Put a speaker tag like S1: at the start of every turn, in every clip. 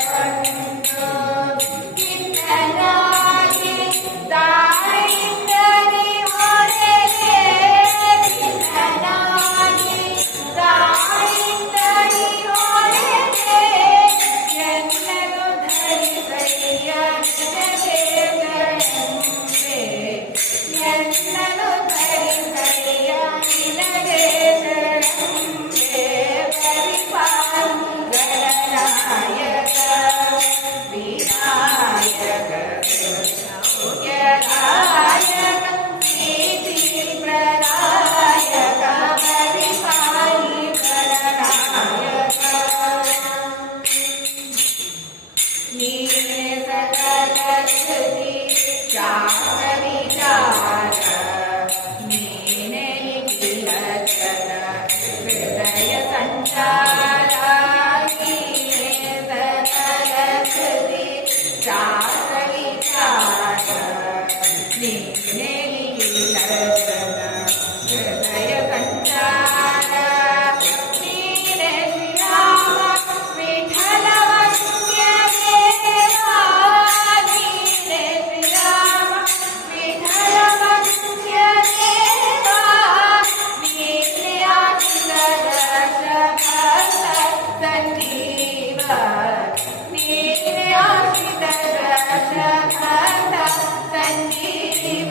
S1: Thank 你的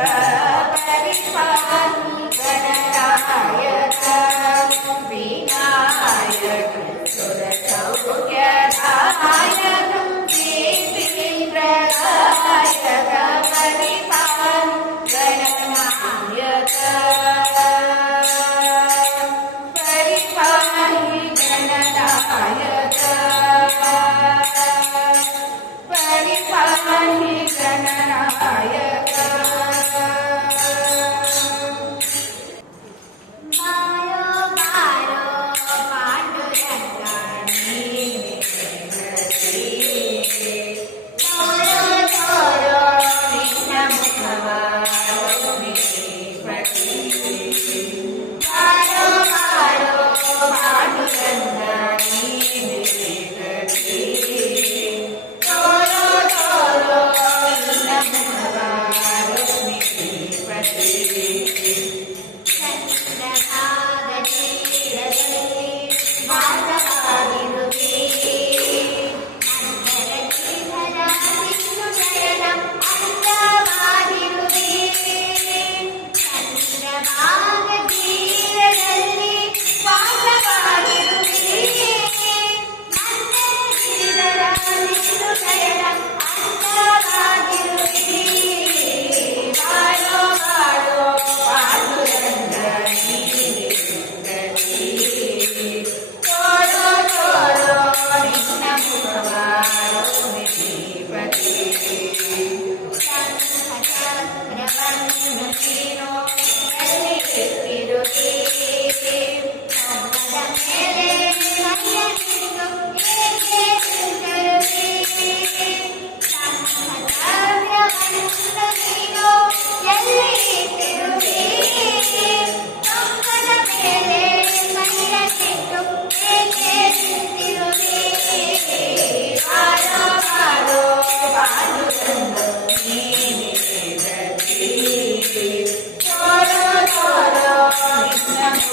S1: baby